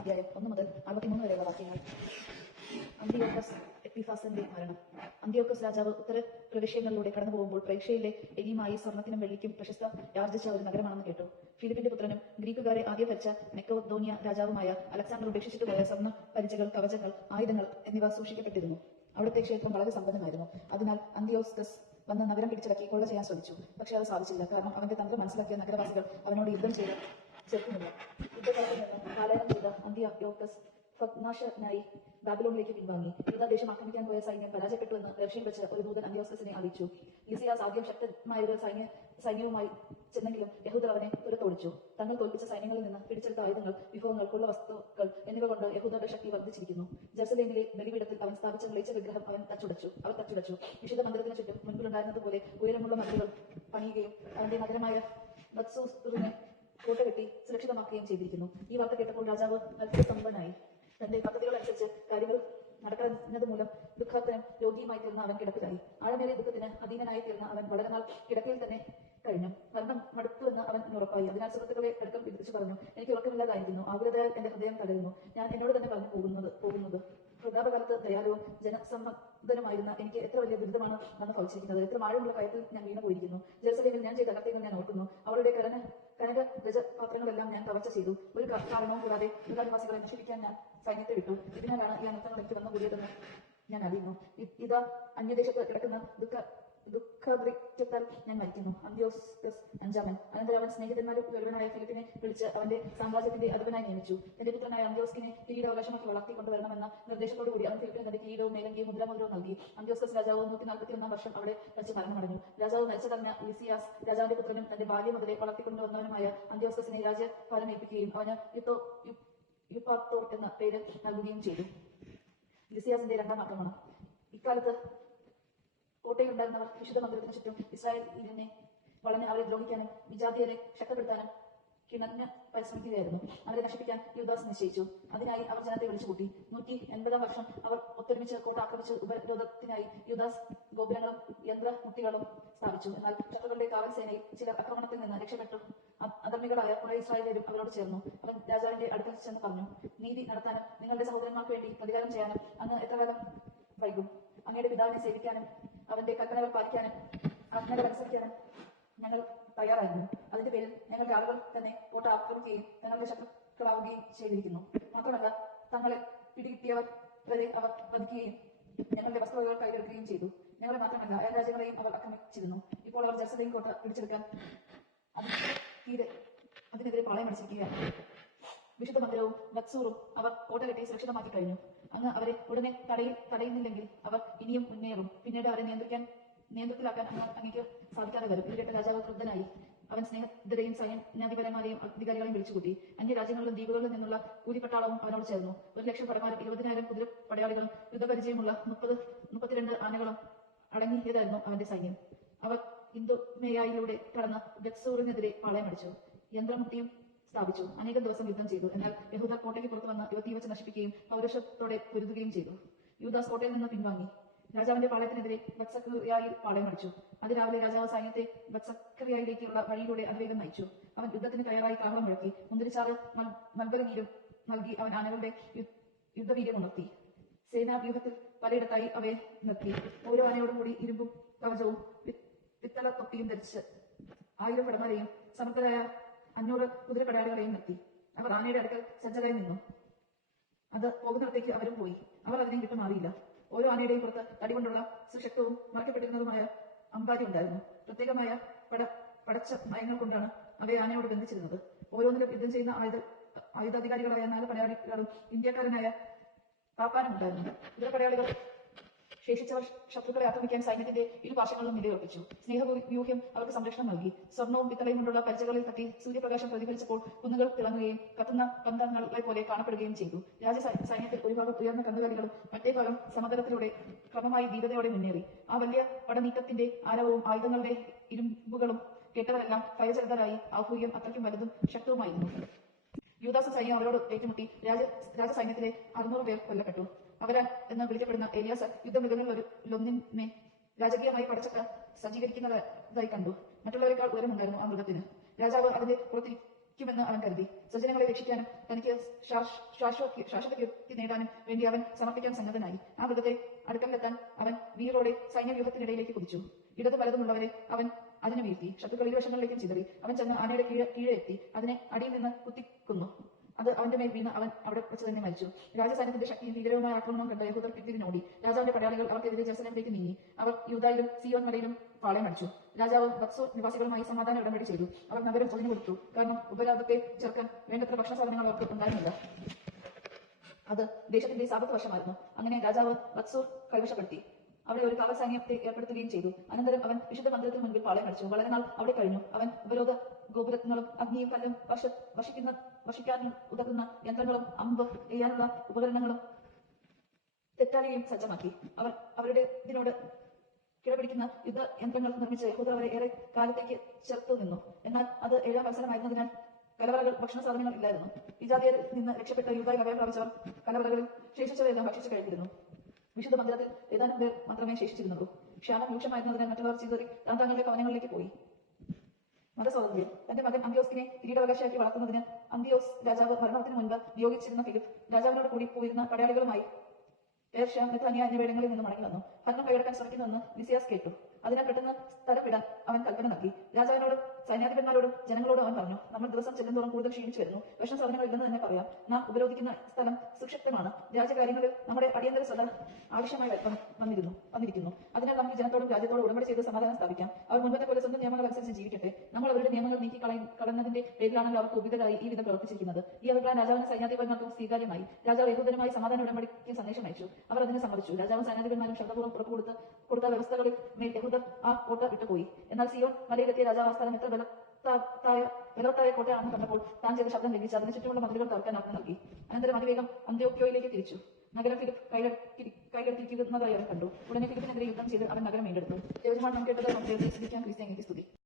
അധ്യായം 1 മുതൽ 63 വരെയുള്ള വാക്യങ്ങൾ. അന്തിയോക്കസ് എപ്പിഫാസിന്റെ മരണം. അന്തിയോക്കസ് രാജാവ് ഉത്തര പ്രവിശ്യങ്ങളിലൂടെ കടന്നു പോകുമ്പോൾ പ്രേക്ഷയിലെ എലിയുമായി സ്വർണത്തിനും വെള്ളിക്കും പ്രശസ്ത യാർജിച്ച ഒരു നഗരമാണെന്ന് കേട്ടു. ഫിലിപ്പിന്റെ പുത്രനും ഗ്രീക്കുകാരെ ആദ്യം ഭരിച്ച മെക്കഡോനിയ രാജാവുമായ അലക്സാണ്ടർ ഉപേക്ഷിച്ചിട്ട് പോയ സ്വർണ്ണ പരിചകൾ, കവചങ്ങൾ, ആയുധങ്ങൾ എന്നിവ സൂക്ഷിക്കപ്പെട്ടിരുന്നു. അവിടുത്തെ ക്ഷേത്രം വളരെ സമ്പന്നമായിരുന്നു. അതിനാൽ അന്തിയോക്കസ് വന്ന് നഗരം പിടിച്ചടക്കി കൊള്ള ചെയ്യാൻ ശ്രമിച്ചു. പക്ഷെ അത് സാധിച്ചില്ല. കാരണം അവന്റെ തന്ത്രം മനസ്സിലാക്കിയ നഗരവാസികൾ അവനോട് യുദ്ധം ചെയ്ത് ചെറുക്കുന്നില്ല. യുദ്ധകാലത്ത് നിന്ന് പലായനം ചെയ്ത അന്തിയോക്കസ് ഫഗ്നാശനായി ബാബിലോണിലേക്ക് പിൻവാങ്ങി. യൂദാദേശം ആക്രമിക്കാൻ പോയ സൈന്യം പരാജയപ്പെട്ടുവെന്ന് പേർഷ്യയിൽ വെച്ച് ഒരു ദൂതൻ അന്ത്യോക്കസിനെ അറിയിച്ചു. ലിസിയാസ് ആദ്യം ശക്തമായ ഒരു സൈന്യവുമായി ചെന്നെങ്കിലും യഹൂദർ അവനെ പുറത്തോടിച്ചു. തങ്ങൾ തോൽപ്പിച്ച സൈന്യങ്ങളിൽ നിന്ന് പിടിച്ചെടുത്ത ആയുധങ്ങൾ, വിഭവങ്ങൾ, കൊള്ള വസ്തുക്കൾ എന്നിവ കൊണ്ട് യഹൂദരുടെ ശക്തി വർദ്ധിച്ചിരിക്കുന്നു. ജെറുസലേമിലെ ബലിപീഠത്തിൽ അവൻ സ്ഥാപിച്ച മ്ലേച്ഛ വിഗ്രഹം അവർ തച്ചുടച്ചു. വിശുദ്ധ മന്ദിരത്തിന് ചുറ്റും മുൻപിലുണ്ടായിരുന്നതുപോലെ ഉയരമുള്ള മതിലുകൾ പണിയുകയും അവന്റെ നഗരമായ ബത്സൂറിനെ കോട്ട കെട്ടി സുരക്ഷിതമാക്കുകയും ചെയ്തിരിക്കുന്നു. ഈ വാർത്ത കേട്ടപ്പോൾ രാജാവ് അത്ഭുതസമ്പന്നനായി. തന്റെ പദ്ധതികളനുസരിച്ച് കാര്യങ്ങൾ നടക്കാഞ്ഞത് മൂലം ദുഃഖത്തിന് രോഗിയുമായി തീർന്ന അവൻ കിടപ്പിലായി. ആഴമേറിയ ദുഃഖത്തിന് അധീനനായി തീർന്ന അവൻ വളരെ നാൾ കിടക്കയിൽ തന്നെ കഴിഞ്ഞു. മരണം മടുത്തുവെന്ന് അവൻ ഉറപ്പായി. അതിനാൽ സുഹൃത്തുക്കളെ അടുക്കം പിടിച്ചു പറഞ്ഞു, എനിക്ക് ഉറക്കമില്ലാതായിരുന്നു. ആകുലതയാൽ എന്റെ ഹൃദയം തകരുന്നു. ഞാൻ എന്നോട് തന്നെ പറഞ്ഞു പോകുന്നത് പ്രതാപകാലത്ത് ദയാലുവും ജനസമ്മതനുമായിരുന്ന എനിക്ക് എത്ര വലിയ ദുരിതമാണ് വന്ന് ഭവിച്ചിരിക്കുന്നത്. എത്ര ആഴമുള്ള കയത്തിൽ ഞാൻ വീണു പോയിരിക്കുന്നു. ജെറുസലേമിൽ ഞാൻ ചെയ്ത അകർത്യങ്ങൾ ഞാൻ ഓർക്കുന്നു. അവളുടെ കനക ഗജപാത്രങ്ങളെല്ലാം ഞാൻ കവർച്ച ചെയ്തു. ഒരു കാരണവും കൂടാതെ യൂദാനിവാസികളെ നശിപ്പിക്കാൻ ഞാൻ സൈന്യത്തെ വിട്ടു. ഇതിനാലാണ് ഈ അനർത്ഥങ്ങൾ എനിക്ക് വന്നുകൂടിയതെന്ന് ഞാൻ അറിയുന്നു. ഇതാ അന്യദേശത്ത് കിടക്കുന്ന ദുഃഖവൃത്യത്താൽ ഞാൻ മരിക്കുന്നു. അന്ത്യോക്കസ് അഞ്ചാമൻ. അനന്തരം അവൻ സ്നേഹിതന്മാരിൽ ഒരുവനായ ഫിലിപ്പിനെ വിളിച്ച് അവന്റെ സാമ്രാജ്യത്തിന്റെ അധിപനായി നിയമിച്ചു. തന്റെ പുത്രനായ അന്ത്യോക്കിനെ കിരീടാവകാശമാക്കി വളർത്തിക്കൊണ്ടുവരണമെന്ന നിർദ്ദേശത്തോടുകൂടി അവൻ ഫിലിപ്പിന് തന്റെ കിരീടവും മേലങ്കിയും മുദ്രാമുദ്രവും നൽകി. അന്ത്യോക്കസ് രാജാവ് 141 വർഷം അവിടെ വെച്ച് മരണമടഞ്ഞു. രാജാവ് മരിച്ചതറിഞ്ഞ ലിസിയാസ് രാജാവിന്റെ പുത്രനും തന്റെ ബാല്യം മുതലേ വളർത്തിക്കൊണ്ടുവന്നവനുമായ അന്ത്യോക്കസിനെ രാജ്യഭാരം ഏൽപ്പിക്കുകയും അവന് യുപ്പാത്തോർ എന്ന പേര് നൽകുകയും ചെയ്തു. ലിസിയാസിന്റെ രണ്ടാം ആക്രമണം. ഇക്കാലത്ത് കോട്ടയിലുണ്ടായിരുന്നവർ വിശുദ്ധ മന്ദിരത്തിന് ചുറ്റും ഇസ്രായേലിനെ വളഞ്ഞ് അവരെ ദ്രോഹിക്കാനും വിജാതിയരെ ശക്തപ്പെടുത്താനും കിണഞ്ഞ് പരിശ്രമിക്കുകയായിരുന്നു. അവരെ നശിപ്പിക്കാൻ യൂദാസ് നിശ്ചയിച്ചു. അതിനായി അവർ ജനത്തെ വിളിച്ചുകൂട്ടി. 180 വർഷം അവർ ഒത്തൊരുമിച്ച് കോട്ട ആക്രമിച്ച് ഉപരോധത്തിനായി യൂദാസ് ഗോപുരങ്ങളും യന്ത്രമുട്ടികളും സ്ഥാപിച്ചു. എന്നാൽ ശത്രുക്കളുടെ കാവൽ സേനയിൽ ചില ആക്രമണത്തിൽ നിന്ന് രക്ഷപ്പെട്ടു അധർമ്മികളായ കുറെ ഇസ്രായേലും അവരോട് ചേർന്നു. അവൻ രാജാവിന്റെ അടുക്കൽ ചെന്ന് പറഞ്ഞു, നീതി നടത്താനും നിങ്ങളുടെ സഹോദരന്മാർക്ക് വേണ്ടി പ്രതികാരം ചെയ്യാനും അങ്ങ് എത്ര കാലം വൈകും? അങ്ങയുടെ പിതാവിനെ സേവിക്കാനും അവന്റെ കൽപ്പനകൾ പാലിക്കാനും ആജ്ഞകൾ അനുസരിക്കാനും ഞങ്ങൾ തയ്യാറായിരുന്നു. അതിന്റെ പേരിൽ ഞങ്ങളുടെ ആളുകൾ തന്നെ കോട്ട ആക്രമിക്കുകയും തങ്ങളുടെ ശത്രുക്കളാവുകയും ചെയ്തിരിക്കുന്നു. മാത്രമല്ല തങ്ങളെ പിടികിട്ടിയവർ വരെ അവർ വധിക്കുകയും ഞങ്ങളുടെ വസ്തുവകകൾ കൈയെടുക്കുകയും ചെയ്തു. ഞങ്ങളെ മാത്രമല്ല അയൽ രാജ്യങ്ങളെയും അവർ ആക്രമിച്ചിരുന്നു. ഇപ്പോൾ അവർ ജെറുസലേം കോട്ട പിടിച്ചെടുക്കാൻ അതിനെതിരെ പാളയം അടിച്ചിരിക്കുകയാണ്. വിശുദ്ധ മന്ദിരവും ബത്സൂറും അവർ കോട്ട കെട്ടി സുരക്ഷിതമാക്കി കഴിഞ്ഞു. അങ്ങ് അവരെ ഉടനെ തടയുന്നില്ലെങ്കിൽ അവർ ഇനിയും മുന്നേറും. പിന്നീട് അവരെ നിയന്ത്രണത്തിലാക്കാൻ അങ്ങേക്ക് സാധിക്കാതെ വരും. ഇത് കേട്ട രാജാവ് ക്രുദ്ധനായി. അവൻ സ്നേഹിതരെയും സൈന്യാധിപരന്മാരെയും അധികാരികളെയും വിളിച്ചുകൂട്ടി. അന്യരാജ്യങ്ങളിലും ദ്വീപുകളിലും നിന്നുള്ള കൂലിപ്പട്ടാളവും അവനോട് ചേർന്നു. 1,00,000 ഭടന്മാരും 20,000 കുതിരപ്പടയാളികളും യുദ്ധപരിചയമുള്ള 32 ആനകളും അടങ്ങിയതായിരുന്നു അവന്റെ സൈന്യം. അവർ ഇന്തോമേയായിലൂടെ കടന്ന് ബത്സൂറിനെതിരെ പാളയമടിച്ചു. യന്ത്രമുട്ടിയും സ്ഥാപിച്ചു. അനേകം ദിവസം യുദ്ധം ചെയ്തു. എന്നാൽ യഹൂദർ കോട്ടയ്ക്ക് പുറത്തു വന്ന് ഇവ തീവച്ച് നശിപ്പിക്കുകയും പൗരുഷത്തോടെ പൊരുതുകയും ചെയ്തു. യൂദാസ് കോട്ടയിൽ നിന്ന് പിൻവാങ്ങി രാജാവിന്റെ പാളയത്തിനെതിരെ ബത്സക്രിയായിൽ പാളയമടിച്ചു. അതിരാവിലെ രാജാവ് സൈന്യത്തെ ബത്സക്രിയയിലേക്കുള്ള വഴിയിലൂടെ അതിവേഗം നയിച്ചു. അവൻ യുദ്ധത്തിന് തയ്യാറായി കാഹളം മുഴക്കി. മുന്തിരിച്ചാറ് മൽബരനീരും നൽകി അവൻ ആനകളുടെ യുദ്ധവീര്യം ഉണർത്തി. സേനാവ്യൂഹത്തിൽ പലയിടത്തായി അവയെ നിർത്തി. ഓരോ ആനയോടും കൂടി ഇരുമ്പും കവചവും പിത്തള തൊപ്പിയും ധരിച്ച് 1000 ഭടന്മാരെയും സമർത്ഥരായ 500 കുതിരപ്പടയാളികളെയും നിർത്തി. അവർ ആനയുടെ അടുക്കൽ സജ്ജരായി നിന്നു. അത് പോകുന്നിടത്തേക്ക് അവരും പോയി. അവർ അതിനെ വിട്ടുമാറിയില്ല. ഓരോ ആനയുടെയും പുറത്ത് തടികൊണ്ടുള്ള സുശക്തവും മറക്കപ്പെട്ടിരുന്നതുമായ അമ്പാരി ഉണ്ടായിരുന്നു. പ്രത്യേകമായ പടച്ച നയങ്ങൾ കൊണ്ടാണ് അവയെ ആനയോട് ബന്ധിച്ചിരുന്നത്. ഓരോന്നിലും യുദ്ധം ചെയ്യുന്ന ആയുധാധികാരികളായ 4 പടയാളികളും ഇന്ത്യക്കാരനായ പാപ്പാനും ഉണ്ടായിരുന്നു. കുതിരപ്പടയാളികൾ ശേഷിച്ചവർ ശത്രുക്കളെ ആക്രമിക്കാൻ സൈന്യത്തിന്റെ ഇരുപാർശ്വങ്ങളിലും നിലയുറപ്പിച്ചു. സ്നേഹവ്യൂഹ്യം അവർക്ക് സംരക്ഷണം നൽകി. സ്വർണവും പിത്തളയും കൊണ്ടുള്ള പരിചകളിൽ തട്ടി സൂര്യപ്രകാശം പ്രതിഫലിച്ചപ്പോൾ കുന്നുകൾ തിളങ്ങുകയും കത്തുന്ന പന്തങ്ങളെ പോലെ കാണപ്പെടുകയും ചെയ്തു. സൈന്യത്തിൽ ഒരു ഭാഗം ഉയർന്ന കന്നുകാലികളും മറ്റേ ഭാഗം സമതലത്തിലൂടെ ക്രമമായി ധീരതയോടെ മുന്നേറി. ആ വലിയ പടനീക്കത്തിന്റെ ആരവവും ആയുധങ്ങളുടെ ഇരുമ്പുകളും കേട്ടവരെല്ലാം ഭയചരിതരായി. ആഹ്വ്യം അത്രയ്ക്കും വലുതും ശക്തവുമായിരുന്നു. യൂദാസ് സൈന്യം അവരോട് ഏറ്റുമുട്ടി. രാജസൈന്യത്തിലെ 600 പേർ കൊല്ലപ്പെട്ടു. അവരാൻ എന്ന് വിളിക്കപ്പെടുന്ന ഏലിയാസ് യുദ്ധമൃഗങ്ങളിലൊന്നിനെ രാജകീയമായി പടച്ചക്ക സജ്ജീകരിക്കുന്നതായി കണ്ടു. മറ്റുള്ളവരെക്കാൾ ഉയരമുണ്ടായിരുന്നു ആ മൃഗത്തിന്. രാജാവ് അതിന്റെ പുറത്തിരിക്കുമെന്ന് അവൻ കരുതി. സ്വജനങ്ങളെ രക്ഷിക്കാനും തനിക്ക് ശാശ്വത കീർത്തി നേടാനും വേണ്ടി അവൻ സമർപ്പിക്കാൻ സന്നദ്ധനായി. ആ മൃഗത്തെ അടുക്കലെത്താൻ അവൻ വീറോടെ സൈന്യവ്യൂഹത്തിനിടയിലേക്ക് കുതിച്ചു. ഇടതു വലതുമുള്ളവരെ അവൻ അതിനു വീഴ്ത്തി. ശത്രുക്കൾ ഇരുവശങ്ങളിലേക്കും ചിതറി. അവൻ ചെന്ന് ആനയുടെ കീഴെ എത്തി അതിനെ അടിയിൽ നിന്ന് കുത്തിക്കൊന്നു. അത് അവന്റെ മേൽ വീണ് അവൻ അവിടെ വെച്ച് തന്നെ മരിച്ചു. രാജസൈന്യത്തിന്റെ ശക്തിയും ഭീകരവുമായ ആക്രമണവും കണ്ട യഹൂദർ പിന്തിരിഞ്ഞോടി. രാജാവിന്റെ പടയാളികൾ അവർക്കെതിരെ ജെറുസലേമിലേക്ക് നീങ്ങി. അവർ യൂദായിലും സീയോൻ മലയിലും പാളയം അടിച്ചു. രാജാവ് ബത്സൂർ നിവാസികളുമായി സമാധാന ഉടമ്പടി ചെയ്തു. അവർ നഗരം ഒഴിഞ്ഞു കൊടുത്തു. കാരണം ഉപരോധത്തെ ചെറുക്കാൻ വേണ്ടത്ര ഭക്ഷണ സാധനങ്ങൾ അവർക്ക് ഉണ്ടായിരുന്നില്ല. അത് ദേശത്തിന്റെ സാപത്ത് വശമായിരുന്നു. അങ്ങനെ രാജാവ് ബത്സൂർ കൈവശപ്പെടുത്തി അവിടെ ഒരു കാവൽ സൈന്യത്തെ ഏർപ്പെടുത്തുകയും ചെയ്തു. അനന്തരം അവൻ വിശുദ്ധ മന്ദിരത്തിന് മുൻപിൽ പാളയം അടിച്ചു. വളരെ നാൾ അവിടെ കഴിഞ്ഞു. അവൻ ഉപരോധ ഗോപുരങ്ങളും അഗ്നിയും കല്ലും വർഷിക്കാൻ ഉതകുന്ന യന്ത്രങ്ങളും അമ്പ് എയ്യാനുള്ള ഉപകരണങ്ങളും തെറ്റാലിയും സജ്ജമാക്കി. അവർ അവരുടെ ഇതിനോട് കിടപിടിക്കുന്ന യുദ്ധ യന്ത്രങ്ങൾ നിർമ്മിച്ച് യഹൂദർ അവരെ ഏറെ കാലത്തേക്ക് ചേർത്തു നിന്നു. എന്നാൽ അത് 7-ാം വത്സരമായിരുന്നതിനാൽ കലവറകൾ ഭക്ഷണ സാധനങ്ങൾ ഇല്ലായിരുന്നു. വിജാതിയരിൽ നിന്ന് രക്ഷപ്പെട്ട യൂദായിൽ അഭയം പ്രാപിച്ചവർ കലവറകളിൽ ശേഷിച്ചവയെല്ലാം ഭക്ഷിച്ചു കഴിഞ്ഞിരുന്നു. വിശുദ്ധ മന്ദിരത്തിൽ ഏതാനും പേർ മാത്രമേ ശേഷിച്ചിരുന്നുള്ളൂ. ക്ഷാമം രൂക്ഷമായിരുന്നതിനാൽ മറ്റുള്ളവർ ചിതറി തങ്ങളുടെ ഭവനങ്ങളിലേക്ക് പോയി. മതസ്വാതന്ത്ര്യം. തന്റെ മകൻ അന്ത്യോസിനെ കിരീടാവകാശിയാക്കി വളർത്തുന്നതിന് അന്ത്യോസ് രാജാവ് മരണത്തിന് മുൻപ് നിയോഗിച്ചിരുന്ന ഫിലിപ്പ് രാജാവിനോട് കൂടി പോയിരുന്ന പടയാളികളുമായി പേർഷ്യ, നെഥാനിയ എന്നിവിടങ്ങളിൽ നിന്ന് മടങ്ങി വന്നു. ഭരണം കൈയടക്കാൻ ശ്രമിക്കുന്നുവെന്ന് ലിസിയാസ് കേട്ടു. അതിനാൽ പെട്ടെന്ന് സ്ഥലം വിടാൻ അവൻ കൽപ്പന നൽകി. രാജാവിനോടും സൈന്യാധിപന്മാരോടും ജനങ്ങളോടും അവൻ പറഞ്ഞു, നമ്മൾ ദിവസം ചെല്ലുന്തോറും കൂടുതൽ ക്ഷീണിച്ചു വരുന്നു. ഭക്ഷണ സാധനങ്ങൾ ഇല്ലെന്ന് തന്നെ പറയാം. നാം ഉപരോധിക്കുന്ന സ്ഥലം സുക്ഷിപ്തമാണ്. രാജ്യകാര്യങ്ങളിൽ നമ്മുടെ അടിയന്തര ശ്രദ്ധ ആവശ്യമായി വന്നിരിക്കുന്നു. അതിനാൽ നമുക്ക് ജനത്തോടും രാജ്യത്തോടും ഉടമ്പടി ചെയ്ത് സമാധാനം സ്ഥാപിക്കാം. അവർ മുൻപത്തെ പോലെ സ്വന്തം നിയമങ്ങൾ അനുസരിച്ച് ജീവിക്കട്ടെ. നമ്മൾ അവരുടെ നിയമങ്ങൾ കളഞ്ഞതിന്റെ പേരിലാണല്ലോ അവർക്ക് ഉപിതരായി ഈ വിധം പ്രവർത്തിച്ചിരിക്കുന്നത്. ഈ അഭിപ്രായം രാജാവിന് സൈന്യാധിപന്മാർക്കും സ്വീകാര്യമായി. രാജാവ് യഹൂദനുമായി സമാധാന ഉടമ്പടിക്ക് സന്ദേശം അയച്ചു. അവർ അതിനെ സമ്മതിച്ചു. രാജാവും സൈന്യാധിപന്മാരും ശബ്ദപൂർവ്വം കൊടുത്ത വ്യവസ്ഥകളിൽ മേൽ യഹൂദർ ആ കോട്ട വിട്ടുപോയി. എന്നാൽ സിയോൺ മലയിലെത്തിയ രാജാവ് ആ സ്ഥലം എത്ര ബലവത്തായ കോട്ടയാണെന്ന് കണ്ടപ്പോൾ താൻ ചെയ്ത ശബ്ദം ലംഘിച്ച് അതിന് ചുറ്റുമുള്ള മതിലുകൾ തകർക്കാൻ ആജ്ഞ നൽകി. അനന്തരം അതിവേഗം അന്ത്യോക്യോയിലേക്ക് തിരിച്ചു. നഗരം ഫിലിപ്പ് കൈകടത്തിയിരിക്കുന്നതായി അവൻ കണ്ടു. ഉടനെ ഫിലിപ്പിനെതിരെ യുദ്ധം ചെയ്ത് അവൻ നഗരം വീണ്ടെടുത്തു. യജമാൻ കേട്ടത് ക്രിസ്ത്യാനിക്ക് സ്തുതി.